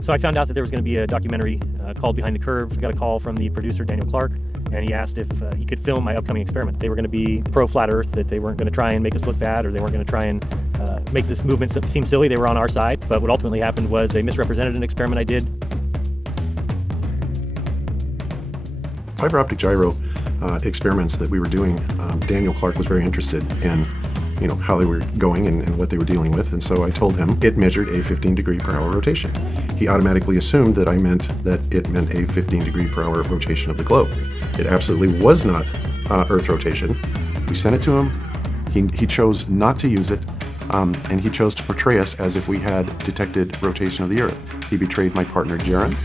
So I found out that there was going to be a documentary called Behind the Curve. I got a call from the producer, Daniel Clark, and he asked if he could film my upcoming experiment. They were going to be pro-flat Earth, that they weren't going to try and make us look bad, or they weren't going to try and make this movement seem silly. They were on our side. But what ultimately happened was they misrepresented an experiment I did. Fiber optic gyro experiments that we were doing, Daniel Clark was very interested in how they were going and what they were dealing with, and so I told him it measured a 15 degree per hour rotation. He automatically assumed that I meant that it meant a 15 degree per hour rotation of the globe. It absolutely was not Earth rotation. We sent it to him. He chose not to use it, and he chose to portray us as if we had detected rotation of the Earth. He betrayed my partner, Jaron.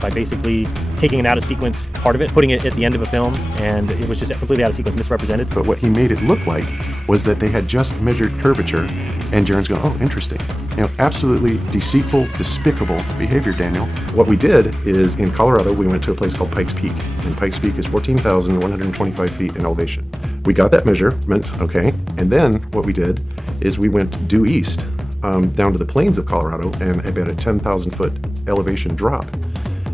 By basically taking an out-of-sequence part of it, putting it at the end of a film, and it was just completely out of sequence, misrepresented. But what he made it look like was that they had just measured curvature, and Jaron's going, oh, interesting. Absolutely deceitful, despicable behavior, Daniel. What we did is, in Colorado, we went to a place called Pikes Peak, and Pikes Peak is 14,125 feet in elevation. We got that measurement, okay, and then what we did is we went due east, down to the plains of Colorado, and about a 10,000 foot elevation drop.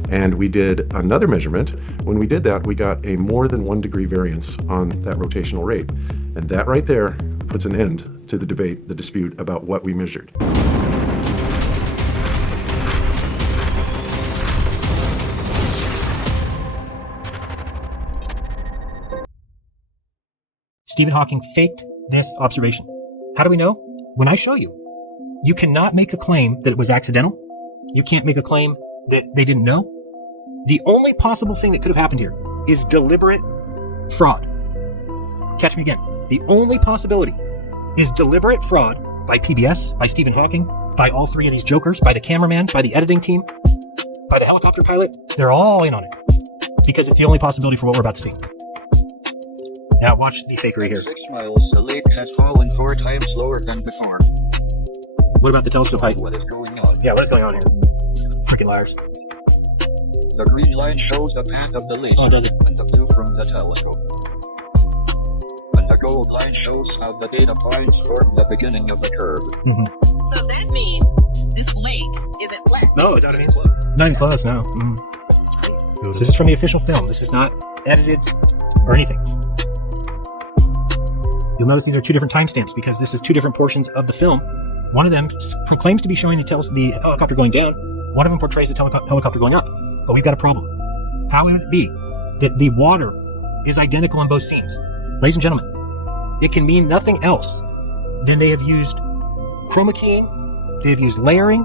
And we did another measurement. When we did that, we got a more than 1 degree variance on that rotational rate. And that right there puts an end to the debate, the dispute about what we measured. Stephen Hawking faked this observation. How do we know? When I show you. You cannot make a claim that it was accidental. You can't make a claim that they didn't know. The only possible thing that could have happened here is deliberate fraud. Catch me again. The only possibility is deliberate fraud by PBS, by Stephen Hawking, by all three of these jokers, by the cameraman, by the editing team, by the helicopter pilot. They're all in on it because it's the only possibility for what we're about to see. Now watch the fakery here. 6 miles, the lake has fallen 4 times slower than before. What about the telescope height? What is going on? Yeah, what is going on here? Freaking liars. The green line shows the path of the laser, Oh, does it? and the blue from the telescope. And the gold line shows how the data points form the beginning of the curve. So that means this lake isn't flat. No, it's not even close. Not even close, no. It's crazy. This is from the official film. This is not edited or anything. You'll notice these are 2 different timestamps because this is 2 different portions of the film. One of them claims to be showing the helicopter going down. One of them portrays the helicopter going up. But we've got a problem. How would it be that the water is identical in both scenes? Ladies and gentlemen, it can mean nothing else than they have used chroma keying, they have used layering,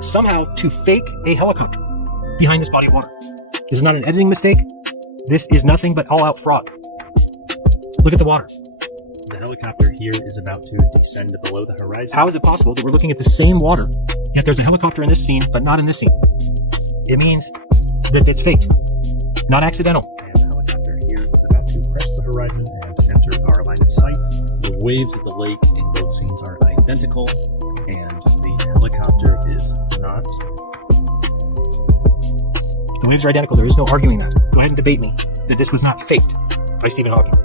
somehow to fake a helicopter behind this body of water. This is not an editing mistake. This is nothing but all-out fraud. Look at the water. The helicopter here is about to descend below the horizon. How is it possible that we're looking at the same water, yet there's a helicopter in this scene, but not in this scene? It means that it's faked, not accidental. And the helicopter here is about to crest the horizon and enter our line of sight. The waves of the lake in both scenes are identical, and the helicopter is not. The waves are identical. There is no arguing that. Go ahead and debate me that this was not faked by Stephen Hawking.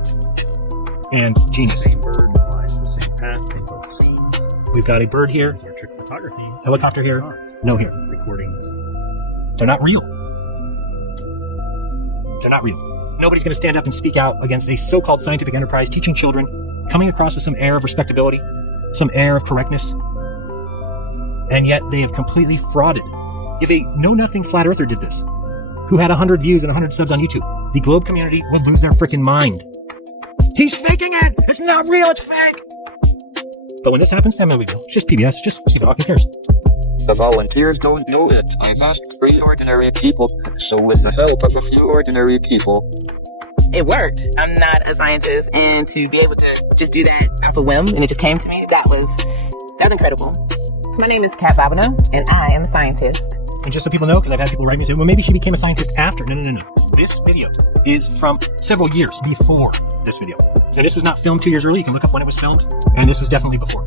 And genius. The same bird flies the same path in both scenes. We've got a bird here, Scenes are trick photography. helicopter here, no here. Recordings. They're not real. They're not real. Nobody's going to stand up and speak out against a so-called scientific enterprise teaching children, coming across with some air of respectability, some air of correctness, and yet they have completely frauded. If a know-nothing flat earther did this, who had 100 views and 100 subs on YouTube, the globe community would lose their freaking mind. He's faking it! It's not real, it's fake! But when this happens, then we go. It's just PBS, just Stephen Hawking cares. The volunteers don't know it. I've asked 3 ordinary people, so with the help of a few ordinary people. It worked. I'm not a scientist, and to be able to just do that off a whim, and it just came to me, that was incredible. My name is Kat Bobineau, and I am a scientist. And just so people know, because I've had people write me and say, well, maybe she became a scientist after. No. This video is from several years before this video. And this was not filmed 2 years early. You can look up when it was filmed. And this was definitely before.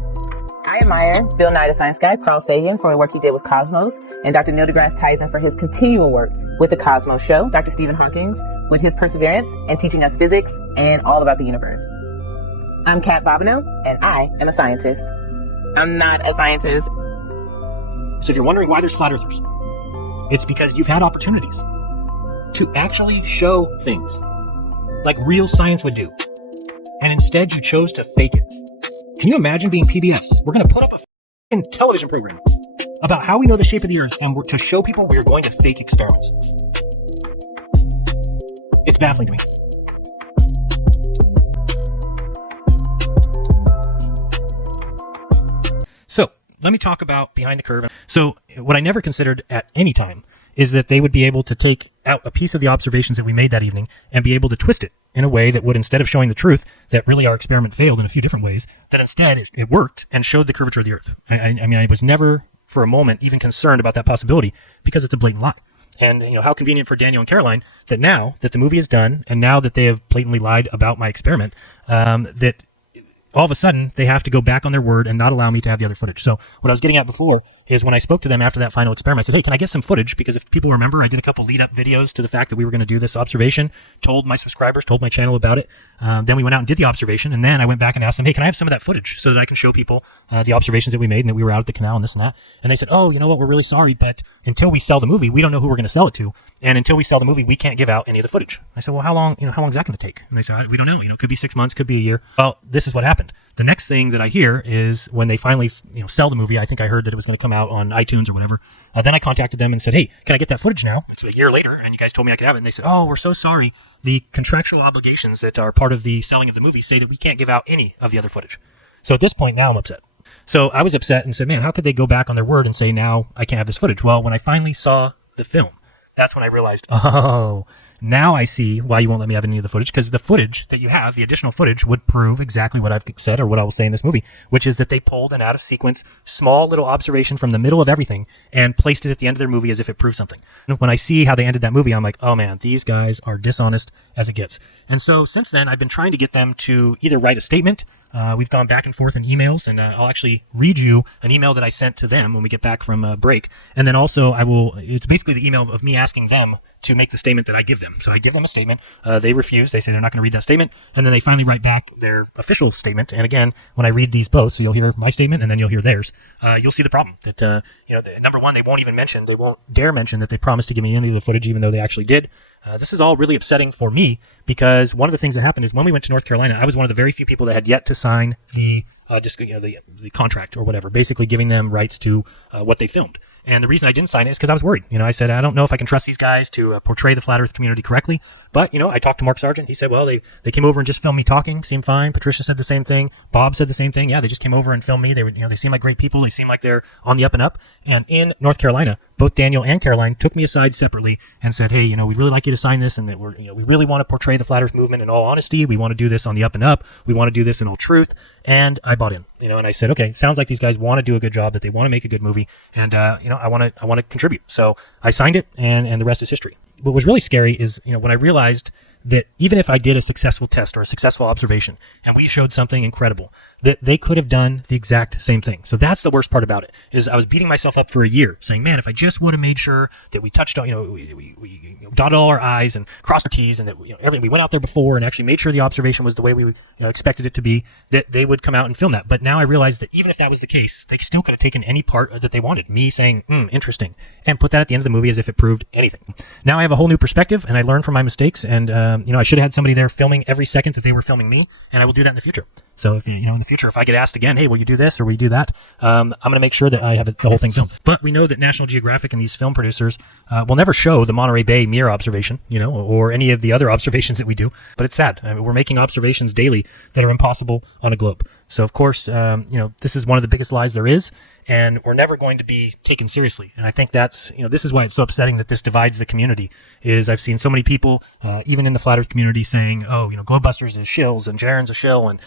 I admire Bill Nye the Science Guy, Carl Sagan for the work he did with Cosmos, and Dr. Neil deGrasse Tyson for his continual work with the Cosmos Show, Dr. Stephen Hawking with his perseverance and teaching us physics and all about the universe. I'm Kat Bobineau, and I am a scientist. I'm not a scientist. So if you're wondering why there's flat earthers, it's because you've had opportunities to actually show things like real science would do. And instead you chose to fake it. Can you imagine being PBS? We're going to put up a f***ing television program about how we know the shape of the earth, and to show people we're going to fake experiments. It's baffling to me. So let me talk about behind the curve. So what I never considered at any time is that they would be able to take out a piece of the observations that we made that evening and be able to twist it in a way that would, instead of showing the truth that really our experiment failed in a few different ways, that instead it worked and showed the curvature of the earth. I mean, I was never for a moment even concerned about that possibility, because it's a blatant lie. And, how convenient for Daniel and Caroline that now that the movie is done, and now that they have blatantly lied about my experiment, that all of a sudden they have to go back on their word and not allow me to have the other footage. So what I was getting at before is when I spoke to them after that final experiment, I said, hey, can I get some footage? Because if people remember, I did a couple lead-up videos to the fact that we were going to do this observation, told my subscribers, told my channel about it. Then we went out and did the observation, and then I went back and asked them, hey, can I have some of that footage so that I can show people the observations that we made and that we were out at the canal and this and that? And they said, oh, you know what, we're really sorry, but until we sell the movie, we don't know who we're going to sell it to. And until we sell the movie, we can't give out any of the footage. I said, well, how long is that going to take? And they said, we don't know. It could be 6 months, could be a year. Well, this is what happened. The next thing that I hear is when they finally, sell the movie. I think I heard that it was going to come out on iTunes or whatever. Then I contacted them and said, hey, can I get that footage now? It's a year later, and you guys told me I could have it. And they said, oh, we're so sorry. The contractual obligations that are part of the selling of the movie say that we can't give out any of the other footage. So at this point, now I'm upset. So I was upset and said, man, how could they go back on their word and say, now I can't have this footage? Well, when I finally saw the film, that's when I realized, oh, now I see why you won't let me have any of the footage, because the footage that you have, the additional footage, would prove exactly what I've said or what I will say in this movie, which is that they pulled an out-of-sequence, small little observation from the middle of everything and placed it at the end of their movie as if it proved something. And when I see how they ended that movie, I'm like, oh man, these guys are dishonest as it gets. And so since then, I've been trying to get them to either write a statement. We've gone back and forth in emails, and I'll actually read you an email that I sent to them when we get back from break. And then also it's basically the email of me asking them to make the statement that I give them. So I give them a statement. They refuse. They say they're not going to read that statement. And then they finally write back their official statement. And again, when I read these both, so you'll hear my statement and then you'll hear theirs, you'll see the problem. That, number one, they won't dare mention that they promised to give me any of the footage, even though they actually did. This is all really upsetting for me, because one of the things that happened is when we went to North Carolina, I was one of the very few people that had yet to sign the contract or whatever, basically giving them rights to what they filmed. And the reason I didn't sign it is because I was worried. I said, I don't know if I can trust these guys to portray the flat earth community correctly. But, I talked to Mark Sargent. He said, well, they came over and just filmed me talking. Seemed fine. Patricia said the same thing. Bob said the same thing. Yeah, they just came over and filmed me. They were, they seem like great people. They seem like they're on the up and up. And in North Carolina, both Daniel and Caroline took me aside separately and said, hey, we'd really like you to sign this, and that we really want to portray the flat earth movement in all honesty. We want to do this on the up and up. We want to do this in all truth. And I bought in, and I said, okay, sounds like these guys want to do a good job, that they want to make a good movie. And, I want to contribute. So I signed it, and the rest is history. What was really scary is, when I realized that even if I did a successful test or a successful observation and we showed something incredible, that they could have done the exact same thing. So that's the worst part about it, is I was beating myself up for a year saying, man, if I just would have made sure that we touched on, we dotted all our I's and crossed our T's, and that, we went out there before and actually made sure the observation was the way we expected it to be, that they would come out and film that. But now I realized that even if that was the case, they still could have taken any part that they wanted, me saying, interesting, and put that at the end of the movie as if it proved anything. Now I have a whole new perspective, and I learned from my mistakes, and I should have had somebody there filming every second that they were filming me, and I will do that in the future. So if in the future, if I get asked again, hey, will you do this or will you do that? I'm going to make sure that I have the whole thing filmed. But we know that National Geographic and these film producers will never show the Monterey Bay mirror observation, or any of the other observations that we do. But it's sad. We're making observations daily that are impossible on a globe. So of course, this is one of the biggest lies there is, and we're never going to be taken seriously. And I think that's, this is why it's so upsetting that this divides the community. Is I've seen so many people, even in the flat earth community, saying, oh, Globebusters is shills and Jaren's a shill, and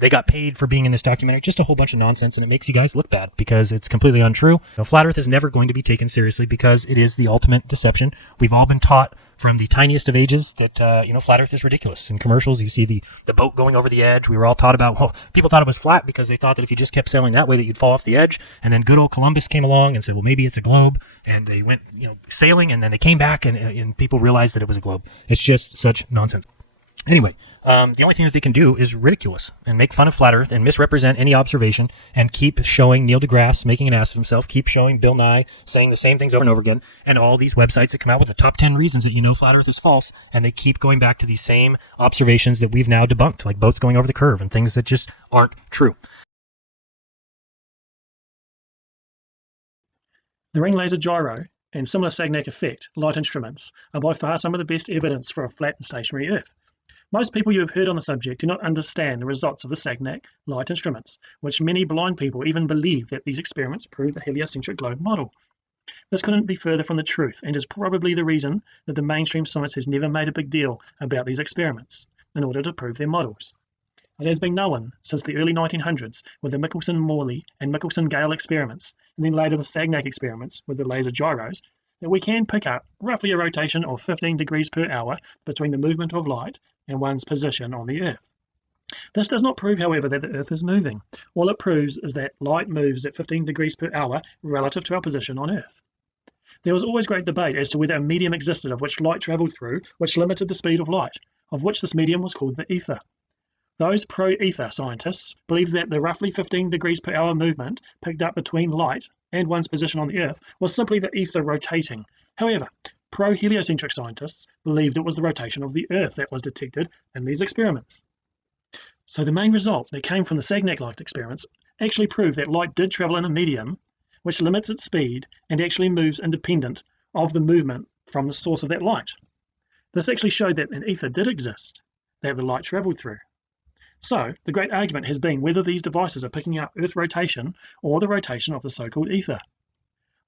they got paid for being in this documentary. Just a whole bunch of nonsense, and it makes you guys look bad because it's completely untrue. Flat earth is never going to be taken seriously because it is the ultimate deception. We've all been taught from the tiniest of ages that, flat earth is ridiculous. In commercials, you see the boat going over the edge. We were all taught about, people thought it was flat because they thought that if you just kept sailing that way that you'd fall off the edge. And then good old Columbus came along and said, well, maybe it's a globe. And they went, sailing, and then they came back and people realized that it was a globe. It's just such nonsense. Anyway, the only thing that they can do is ridicule us and make fun of flat Earth and misrepresent any observation and keep showing Neil deGrasse making an ass of himself, keep showing Bill Nye saying the same things over and over again, and all these websites that come out with the top 10 reasons that you know flat Earth is false, and they keep going back to these same observations that we've now debunked, like boats going over the curve and things that just aren't true. The ring laser gyro and similar Sagnac effect light instruments are by far some of the best evidence for a flat and stationary Earth. Most people you have heard on the subject do not understand the results of the Sagnac light instruments, which many blind people even believe that these experiments prove the heliocentric globe model. This couldn't be further from the truth, and is probably the reason that the mainstream science has never made a big deal about these experiments in order to prove their models. It has been known since the early 1900s with the Michelson-Morley and Michelson-Gale experiments, and then later the Sagnac experiments with the laser gyros, that we can pick up roughly a rotation of 15 degrees per hour between the movement of light and one's position on the Earth. This does not prove, however, that the Earth is moving. All it proves is that light moves at 15 degrees per hour relative to our position on Earth. There was always great debate as to whether a medium existed of which light travelled through, which limited the speed of light, of which this medium was called the ether. Those pro-ether scientists believed that the roughly 15 degrees per hour movement picked up between light and one's position on the Earth was simply the ether rotating. However, pro-heliocentric scientists believed it was the rotation of the Earth that was detected in these experiments. So the main result that came from the Sagnac light experiments actually proved that light did travel in a medium which limits its speed and actually moves independent of the movement from the source of that light. This actually showed that an ether did exist, that the light travelled through. So, the great argument has been whether these devices are picking up Earth rotation or the rotation of the so-called ether.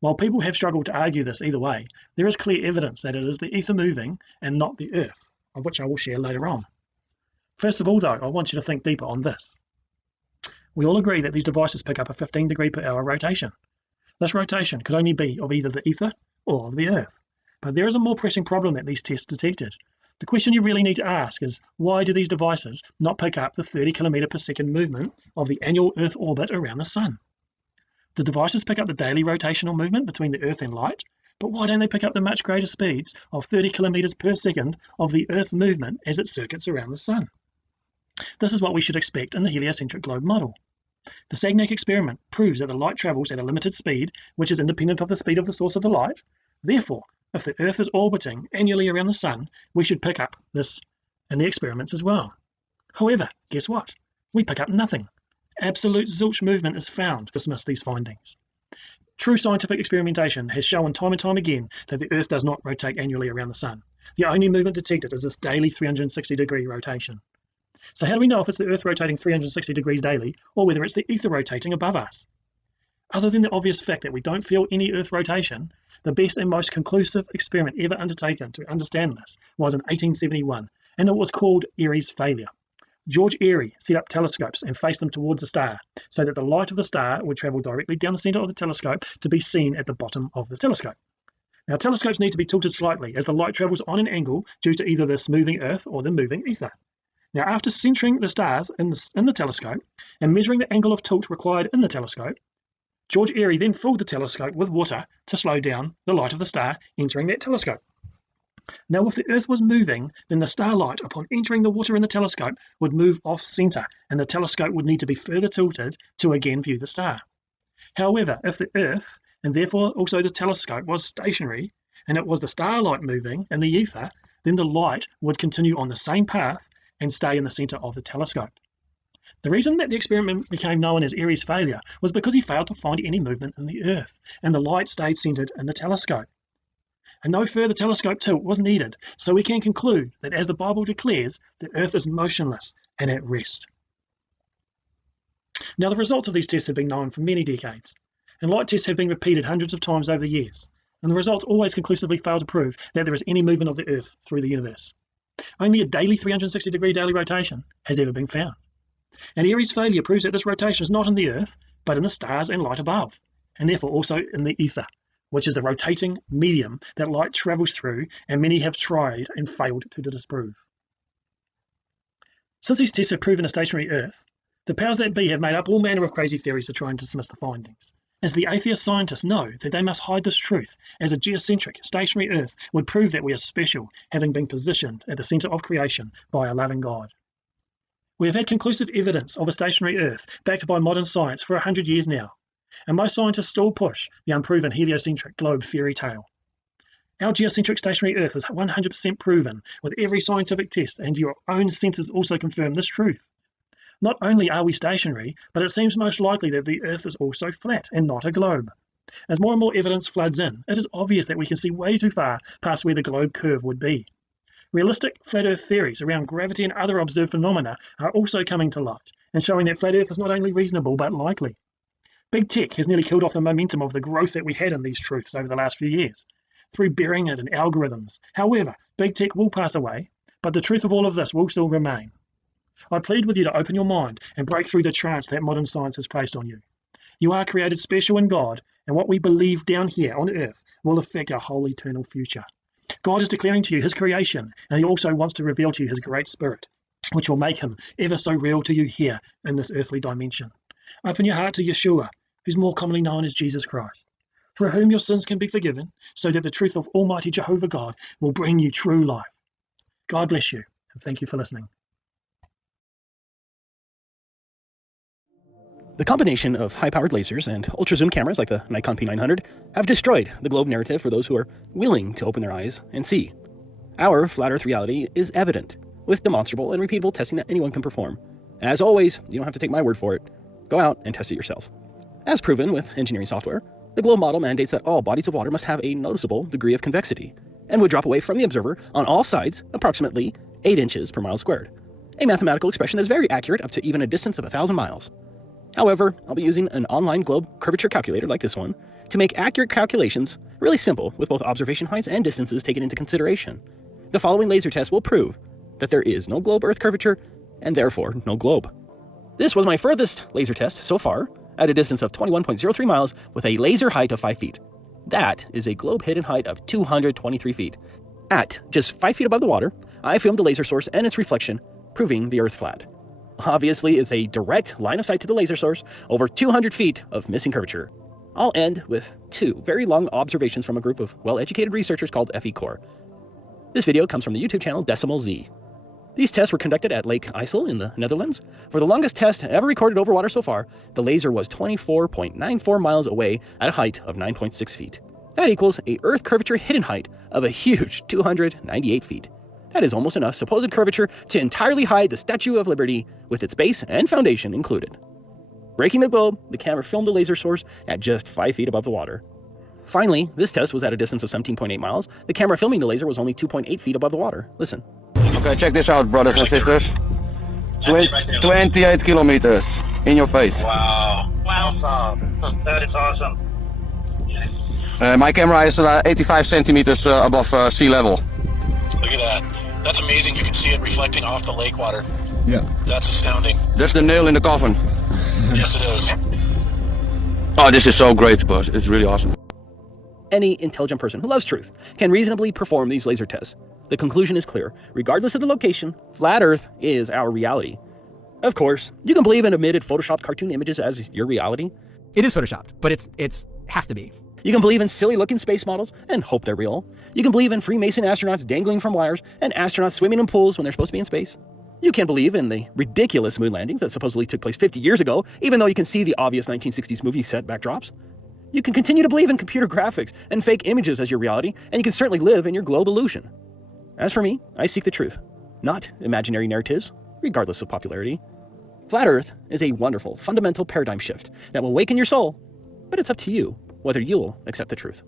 While people have struggled to argue this either way, there is clear evidence that it is the ether moving and not the Earth, of which I will share later on. First of all, though, I want you to think deeper on this. We all agree that these devices pick up a 15 degree per hour rotation. This rotation could only be of either the ether or of the Earth. But there is a more pressing problem that these tests detected. The question you really need to ask is, why do these devices not pick up the 30 km per second movement of the annual Earth orbit around the Sun? The devices pick up the daily rotational movement between the Earth and light, but why don't they pick up the much greater speeds of 30 km per second of the Earth movement as it circuits around the Sun? This is what we should expect in the heliocentric globe model. The Sagnac experiment proves that the light travels at a limited speed, which is independent of the speed of the source of the light. Therefore, if the Earth is orbiting annually around the Sun, we should pick up this in the experiments as well. However, guess what? We pick up nothing. Absolute zilch movement is found to dismiss these findings. True scientific experimentation has shown time and time again that the Earth does not rotate annually around the Sun. The only movement detected is this daily 360-degree rotation. So how do we know if it's the Earth rotating 360 degrees daily, or whether it's the ether rotating above us? Other than the obvious fact that we don't feel any Earth rotation, the best and most conclusive experiment ever undertaken to understand this was in 1871, and it was called Airy's failure. George Airy set up telescopes and faced them towards a star, so that the light of the star would travel directly down the centre of the telescope to be seen at the bottom of the telescope. Now, telescopes need to be tilted slightly as the light travels on an angle due to either this moving Earth or the moving ether. Now, after centering the stars in the telescope and measuring the angle of tilt required in the telescope, George Airy then filled the telescope with water to slow down the light of the star entering that telescope. Now, if the Earth was moving, then the starlight, upon entering the water in the telescope, would move off-centre, and the telescope would need to be further tilted to again view the star. However, if the Earth, and therefore also the telescope, was stationary, and it was the starlight moving in the ether, then the light would continue on the same path and stay in the centre of the telescope. The reason that the experiment became known as Airy's failure was because he failed to find any movement in the Earth, and the light stayed centred in the telescope. And no further telescope tilt was needed, so we can conclude that, as the Bible declares, the Earth is motionless and at rest. Now, the results of these tests have been known for many decades, and light tests have been repeated hundreds of times over the years, and the results always conclusively fail to prove that there is any movement of the Earth through the universe. Only a daily 360-degree daily rotation has ever been found. And Airy's failure proves that this rotation is not in the Earth, but in the stars and light above, and therefore also in the ether, which is the rotating medium that light travels through, and many have tried and failed to disprove. Since these tests have proven a stationary Earth, the powers that be have made up all manner of crazy theories to try and dismiss the findings. as the atheist scientists know that they must hide this truth, as a geocentric, stationary Earth would prove that we are special, having been positioned at the centre of creation by a loving God. We have had conclusive evidence of a stationary Earth backed by modern science for 100 years now, and most scientists still push the unproven heliocentric globe fairy tale. Our geocentric stationary Earth is 100% proven with every scientific test, and your own senses also confirm this truth. Not only are we stationary, but it seems most likely that the Earth is also flat and not a globe. As more and more evidence floods in, it is obvious that we can see way too far past where the globe curve would be. Realistic flat Earth theories around gravity and other observed phenomena are also coming to light, and showing that flat Earth is not only reasonable but likely. Big tech has nearly killed off the momentum of the growth that we had in these truths over the last few years, through burying it in algorithms. However, big tech will pass away, but the truth of all of this will still remain. I plead with you to open your mind and break through the trance that modern science has placed on you. You are created special in God, and what we believe down here on earth will affect our whole eternal future. God is declaring to you his creation, and he also wants to reveal to you his great spirit, which will make him ever so real to you here in this earthly dimension. Open your heart to Yeshua, who's more commonly known as Jesus Christ, through whom your sins can be forgiven, so that the truth of Almighty Jehovah God will bring you true life. God bless you, and thank you for listening. The combination of high-powered lasers and ultra-zoom cameras like the Nikon P900 have destroyed the globe narrative for those who are willing to open their eyes and see. Our flat Earth reality is evident, with demonstrable and repeatable testing that anyone can perform. As always, you don't have to take my word for it. Go out and test it yourself. As proven with engineering software, the globe model mandates that all bodies of water must have a noticeable degree of convexity, and would drop away from the observer on all sides approximately 8 inches per mile squared, a mathematical expression that is very accurate up to even a distance of 1,000 miles. However, I'll be using an online globe curvature calculator like this one to make accurate calculations really simple with both observation heights and distances taken into consideration. The following laser test will prove that there is no globe Earth curvature and therefore no globe. This was my furthest laser test so far at a distance of 21.03 miles with a laser height of 5 feet. That is a globe hidden height of 223 feet. At just 5 feet above the water, I filmed the laser source and its reflection, proving the Earth flat. Obviously, it's a direct line of sight to the laser source, over 200 feet of missing curvature. I'll end with 2 very long observations from a group of well-educated researchers called FE Core. This video comes from the YouTube channel Decimal Z. These tests were conducted at Lake IJssel in the Netherlands. For the longest test ever recorded over water so far, the laser was 24.94 miles away at a height of 9.6 feet. That equals a Earth curvature hidden height of a huge 298 feet. That is almost enough supposed curvature to entirely hide the Statue of Liberty with its base and foundation included. Breaking the globe, the camera filmed the laser source at just 5 feet above the water. Finally, this test was at a distance of 17.8 miles. The camera filming the laser was only 2.8 feet above the water. Listen. Okay, check this out, brothers and sisters. 28 kilometers in your face. Wow. Awesome. That is awesome. My camera is 85 centimeters above sea level. Look at that. That's amazing. You can see it reflecting off the lake water. Yeah. That's astounding. That's the nail in the coffin. Yes, it is. Oh, this is so great, but it's really awesome. Any intelligent person who loves truth can reasonably perform these laser tests. The conclusion is clear. Regardless of the location, flat Earth is our reality. Of course, you can believe in omitted Photoshopped cartoon images as your reality. It is Photoshopped, but it's has to be. You can believe in silly-looking space models and hope they're real. You can believe in Freemason astronauts dangling from wires and astronauts swimming in pools when they're supposed to be in space. You can believe in the ridiculous moon landings that supposedly took place 50 years ago, even though you can see the obvious 1960s movie set backdrops. You can continue to believe in computer graphics and fake images as your reality, and you can certainly live in your globe illusion. As for me, I seek the truth, not imaginary narratives, regardless of popularity. Flat Earth is a wonderful, fundamental paradigm shift that will awaken your soul, but it's up to you whether you'll accept the truth.